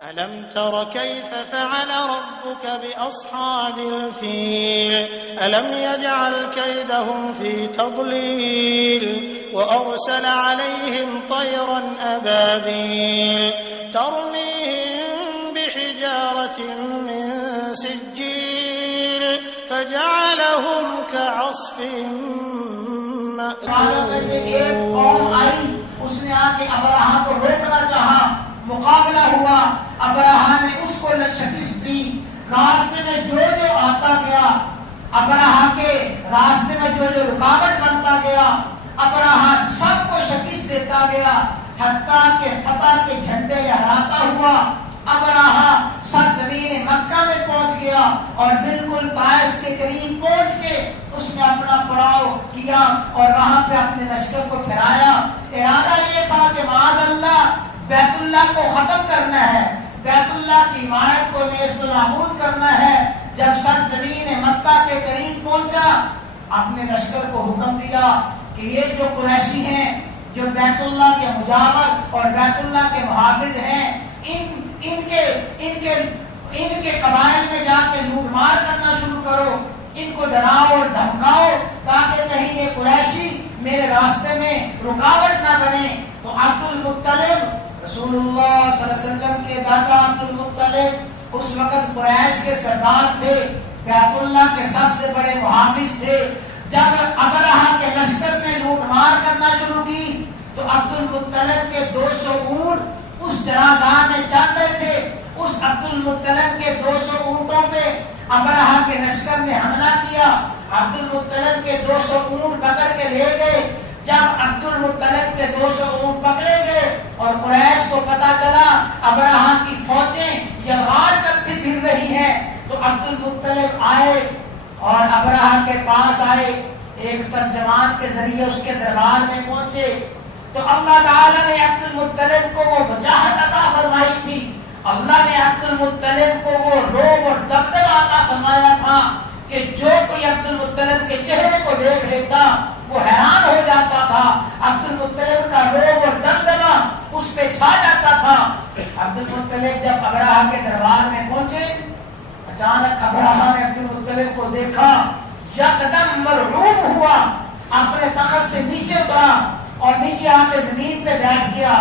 ألم تر كيف فعل ربك بأصحاب الفيل ألم يجعل كيدهم في تضليل وأرسل عليهم طيرا أبابيل ترميهم بحجارة من سجيل فجعلهم كعصف مأكول. میں سے ایک قوم آئی، اس نے آ کے ابراہا کو روکنا چاہا، مقابلہ ہوا، ابراہا نے اس کو شکست دی۔ راستے میں جو جو آتا گیا، ابراہا کے راستے میں جو جو رکاوٹ بنتا گیا، ابراہا سب کو شکست دیتا گیا، حتیٰ کہ فتح کے جھنڈے لہراتا ہوا ابراہا سرزمین مکہ میں پہنچ گیا اور بالکل طائف کے قریب پہنچ کے اس نے اپنا پڑاؤ کیا اور وہاں پہ اپنے لشکر کو پھرایا۔ ارادہ یہ تھا کہ معاذ اللہ بیت اللہ کو ختم کرنا ہے، بیت اللہ کی حمایت کو نیست و نابود کرنا ہے۔ جب سرزمین مکہ کے قریب پہنچا، اپنے لشکر کو حکم دیا کہ یہ جو قریشی ہیں، جو بیت اللہ کے مجاور اور بیت اللہ کے محافظ ہیں، ان کے قبائل میں جا کے لوٹ مار کرنا شروع کرو، ان کو ڈراؤ اور دھمکاؤ تاکہ کہیں یہ قریشی میرے راستے میں رکاوٹ نہ بنے۔ تو عبد المطلب رسول اللہ صلی اللہ علیہ وسلم کے دادا عبد المطلب اس وقت قریش کے سردار تھے، بیت اللہ کے سب سے بڑے محافظ تھے۔ جب ابرہہ کے لشکر نے لوٹ مار کرنا شروع کی تو عبد المطلب کے 200 اونٹ اس چراگاہ میں چل رہے تھے۔ اس عبد المطلب کے 200 اونٹوں پہ ابرہہ کے لشکر نے حملہ کیا، عبد المطلب کے 200 اونٹ پکڑ کے لے گئے۔ جب عبد المطلب کے 200 اونٹ پکڑے گئے اور قریش کو پتا چلا ابرہہ کی فوجیں یلغار کرتی پھر رہی ہیں، تو عبد المطلب آئے اور ابرہہ کے پاس آئے، ایک ترجمان کے ذریعے اس کے دربار میں پہنچے۔ تو اللہ تعالیٰ نے عبد المطلب کو وہ وجاہت عطا فرمائی تھی، اللہ نے عبد المطلب کو وہ روب اور دبدبہ عطا فرمایا تھا کہ جو کوئی عبد المطلب کے چہرے کو دیکھ لیتا وہ حیران ہو جاتا تھا، عبد المطلب کا روب اور دبدبہ اس پہ چھا جاتا تھا۔ عبد المطلب جب ابرہہ کے دربار میں پہنچے، اچانک ابرہہ نے عبد المطلب کو دیکھا، یکدم مرعوب ہوا، اپنے تخت سے نیچے اترا اور نیچے آ کے زمین پہ بیٹھ گیا۔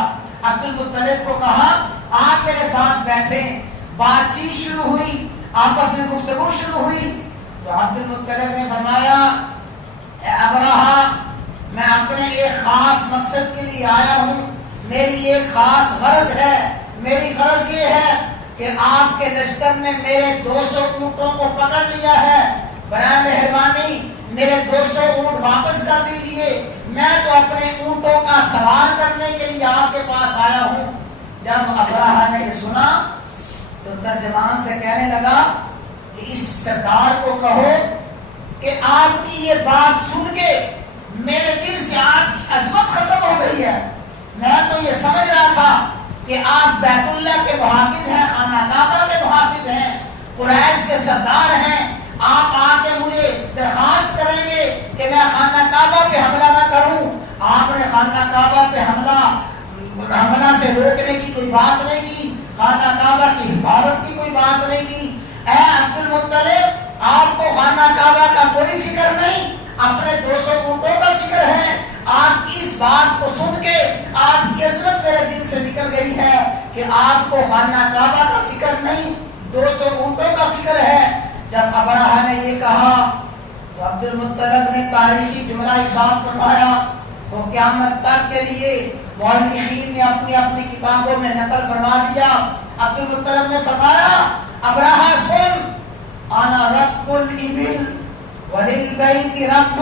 عبد المطلب کو کہا آپ میرے ساتھ بیٹھیں۔ بات چیت شروع ہوئی، آپس میں گفتگو شروع ہوئی۔ تو عبد المطلب نے فرمایا اے ابرہہ، میں اپنے ایک خاص مقصد کے لیے آیا ہوں، میری ایک خاص غرض ہے۔ میری غرض یہ ہے کہ آپ کے لشکر نے میرے 200 اونٹوں کو پکڑ لیا ہے، برائے مہربانی میرے 200 اونٹ واپس کر دیجیے، میں تو اپنے اونٹوں کا سوار کرنے کے لیے آپ کے پاس آیا ہوں۔ جب ابرہہ نے یہ سنا تو ترجمان سے کہنے لگا کہ اس سردار کو کہو کہ آپ کی یہ بات سن کے میرے دل سے آپ کی عظمت ختم ہو گئی ہے۔ میں تو یہ سمجھ رہا تھا کہ آپ بیت اللہ کے محافظ ہیں، خانہ کعبہ کے محافظ ہیں، قریش کے سردار ہیں، آپ آ کے مجھے درخواست کریں گے کہ میں خانہ کعبہ پہ حملہ نہ کروں۔ آپ نے خانہ کعبہ پہ حملہ سے روکنے کی کوئی بات نہیں کی، خانہ کعبہ کی حفاظت کی کوئی بات نہیں کی۔ اے عبد المطلب، آپ کو خانہ کعبہ کا کوئی فکر نہیں، اپنے 200 اونٹوں کا فکر ہے۔ آپ کی اس بات کو سن کے آپ کی عظمت میرے دل سے نکل گئی ہے کہ آپ کو خانہ کعبہ کا فکر نہیں، 200 اونٹوں کا فکر ہے۔ جب ابرہہ نے یہ کہا تو عبد المطلب نے تاریخی جملہ ارشاد فرمایا، وہ قیامت تک کے لیے مورخین نے اپنی اپنی کتابوں میں نقل فرما دیا۔ عبد المطلب نے فرمایا ابرہہ سن، انا رب الابل وللبیت رب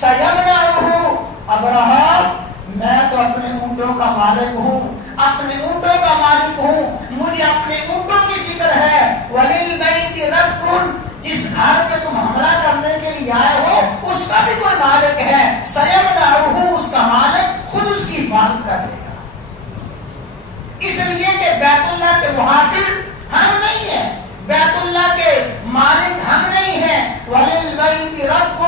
سیمنعہ۔ ابرہہ میں تو اپنے اونٹوں کا مالک ہوں، اپنے اونٹوں کا مالک ہوں، مجھے اپنے اونٹوں کی فکر ہے۔ وللبیت رب، جس گھر پہ تم حملہ کرنے کے لیے آئے ہو اس کا بھی کوئی مالک ہے، سیمنعہ، اس کا مالک خود اس کی حفاظت کر لے گا۔ اس لیے کہ بیت اللہ کے محافظ ہم نہیں ہیں، بیت اللہ کے مالک ہم نہیں ہیں۔ وللبیت رب،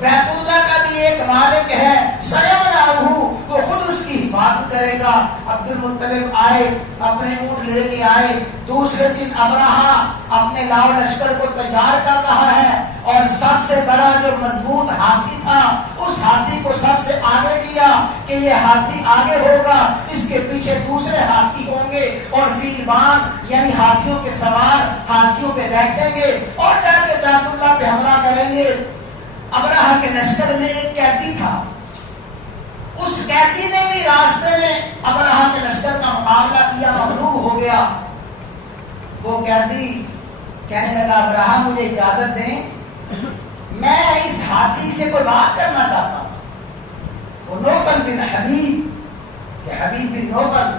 بیت اللہ کا بھی ایک مالک ہے، سیمنعہ، وہ خود اس کی حفاظت کرے گا۔ عبد المطلب آئے، اپنے اونٹ لے کے آئے. دوسرے دن ابرہہ اپنے لاؤ لشکر کو تیار کر رہا ہے اور سب سے بڑا جو مضبوط ہاتھی تھا اس ہاتھی کو سب سے آگے کیا کہ یہ ہاتھی آگے ہوگا، اس کے پیچھے دوسرے ہاتھی ہوں گے اور فیلبان یعنی ہاتھیوں کے سوار ہاتھیوں پہ بیٹھیں گے اور جا کے بیت اللہ پہ حملہ کریں گے. ابرہہ کے لشکر میں ایک قیدی تھا، اس قیدی نے بھی راستے میں ابرہہ کے لشکر کا مقابلہ کیا، مغلوب ہو گیا. وہ قیدی کہنے لگا ابرہہ مجھے اجازت دیں، میں اس ہاتھی سے کوئی بات کرنا چاہتا ہوں. وہ نوفل بن حبیب، یہ حبیب بن نوفل،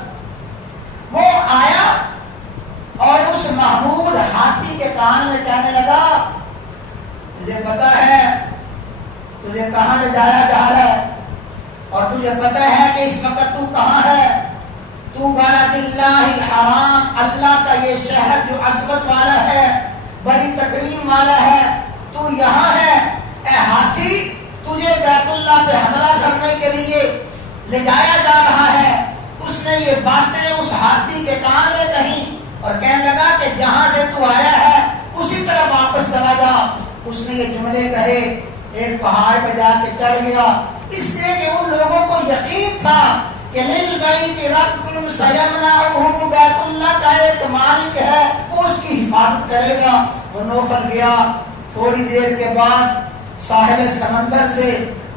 وہ آیا اور اس محمود ہاتھی کے کان میں کہنے لگا تجھے پتا ہے تجھے کہاں لے جایا جا رہا ہے اور تجھے پتا ہے کہ اس وقت تو کہاں ہے؟ تو بلد اللہ الحرام، اللہ کا یہ شہر جو عظمت والا ہے، بڑی تکریم والا ہے، تو یہاں ہے. اے ہاتھی تجھے بیت اللہ پہ حملہ کرنے کے لیے لے جایا جا رہا ہے. اس نے یہ باتیں اس ہاتھی کے کان میں کہیں اور کہنے لگا کہ جہاں سے تو آیا ہے اسی طرح واپس چلا جا. اس نے یہ جملے کہے، ایک پہاڑ پہ جا کے چڑھ گیا، اس لیے کہ ان لوگوں کو یقین تھا کہ للبیت رب سیمنعہ، بیت اللہ کا ایک مالک ہے وہ اس کی حفاظت کرے گا. وہ نوفل گیا، تھوڑی دیر کے بعد ساحل سمندر سے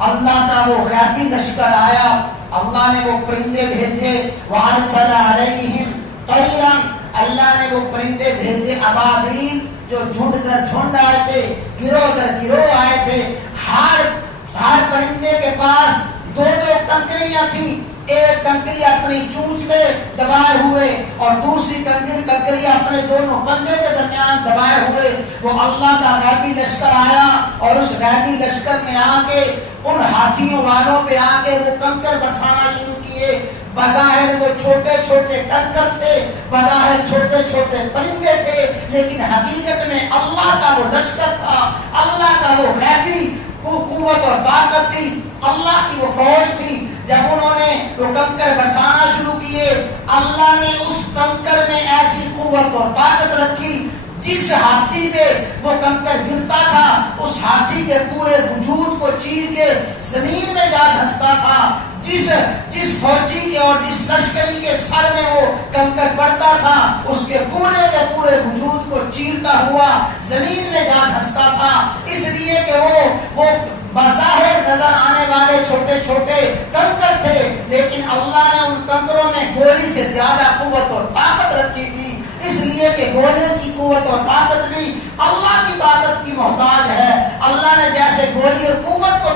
اللہ کا وہ غیبی لشکر آیا. اللہ نے وہ پرندے بھیجے، وارسل علیہم طیرا، اللہ نے وہ پرندے بھیجے ابابیل جو جھنڈ در جھنڈ آئے تھے، گروہ در گروہ آئے تھے. ہر پرندے کے پاس دو کنکریاں تھیں، ایک کنکری اپنی چونچ میں دبائے ہوئے اور دوسری کنکری اپنے دونوں پنجے کے درمیان دبائے ہوئے. وہ اللہ کا غیبی لشکر آیا اور اس غیبی لشکر نے آ کے ان ہاتھیوں والوں پہ آ کے وہ کنکر برسانا شروع کیے. بظاہر وہ چھوٹے چھوٹے کنکر تھے، بظاہر چھوٹے چھوٹے پرندے تھے، لیکن حقیقت میں اللہ کا وہ لشکر تھا، اللہ کا وہ غیبی قوت اور طاقت تھی، اللہ کی وہ فوج تھی. جب انہوں نے وہ کنکر برسانا شروع کیے، اللہ نے اس کنکر میں ایسی قوت اور طاقت رکھی، جس ہاتھی پہ وہ کنکر گرتا تھا اس ہاتھی کے پورے وجود کو چیر کے زمین میں جا دھنستا تھا. جس فوجی کے اور جس لشکری کے سر میں وہ کنکر پڑتا تھا اس کے پورے وجود کو چیرتا ہوا زمین میں جا دھنستا تھا. اس لیے کہ وہ بظاہر نظر آنے والے چھوٹے چھوٹے کنکر تھے، لیکن اللہ نے ان کنکروں میں گولی سے زیادہ قوت اور طاقت رکھی تھی. اس لیے کہ گولے کی قوت اور طاقت بھی اللہ کی طاقت کی محتاج ہے. اللہ نے جیسے گولی اور قوت کو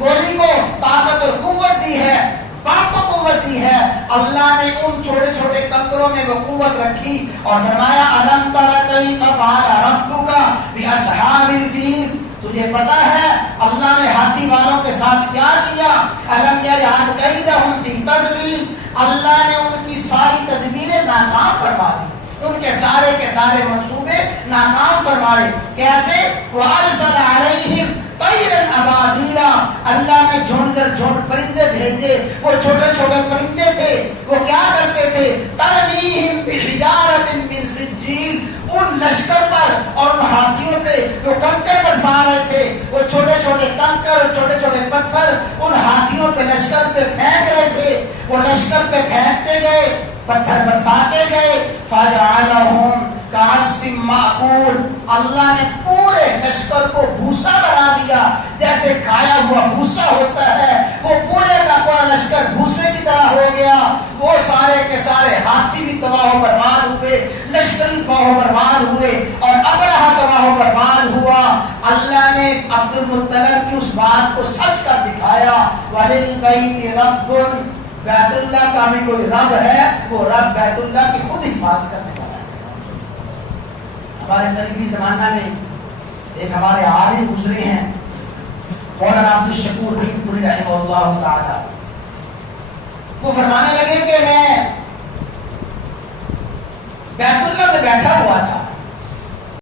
گولی کو طاقت اور قوت دی ہے، باپ کو قوت دی ہے، اللہ نے ان چھوٹے چھوٹے کنکروں میں وہ قوت رکھی اور فرمایا الم تر کیف فعل ربک باصحاب الفیل، تجھے پتا ہے اللہ نے ہاتھی والوں کے ساتھ کیا کیا؟ الم یجعل کیدہم فی تضلیل، اللہ نے ان کی ساری تدبیریں ناکام فرما دی، ان کے سارے منصوبے ناکام فرمائے. کیسے؟ وارسل علیہم طیرا ابابیلا، اللہ نے جھنڈ در جھنڈ پرندے بھیجے. وہ چھوٹے چھوٹے پرندے تھے، وہ کیا کرتے تھے؟ ترمیہم بحجارۃ من سجیل، ان لشکر پر اور ان ہاتھیوں پہ وہ کنکر برسا رہے تھے. وہ چھوٹے چھوٹے کنکر اور چھوٹے چھوٹے پتھر ان ہاتھیوں پہ لشکر پہ پھینک رہے تھے. وہ لشکر پہ پھینکتے گئے، پتھر برساتے گئے. فجعلہم کعصف مأکول، اللہ نے پورے لشکر کو بھوسا بنا دیا، جیسے کھایا ہوا بھوسا ہوتا ہے، وہ پورے کا پورا لشکر بھوسے کی طرح ہو گیا. وہ سارے کے سارے ہاتھی بھی تباہ و برباد ہوئے، لشکری تباہ و برباد ہوئے اور ابرہہ تباہ و برباد ہوا. اللہ نے عبد المطلب کی اس بات کو سچ کر دکھایا. وَلِلْبَيْتِ رَبٌّ، بیت اللہ کا بھی کوئی رب ہے، وہ رب بیت اللہ کی خود حفاظت کرنے والا ہے. ہمارے نبی زمانہ میں ایک ہمارے عالم گزرے ہیں مولانا عبد الشکور بن پوری رحمہ اللہ تعالی. وہ فرمانے لگے کہ میں بیت اللہ میں بیٹھا ہوا تھا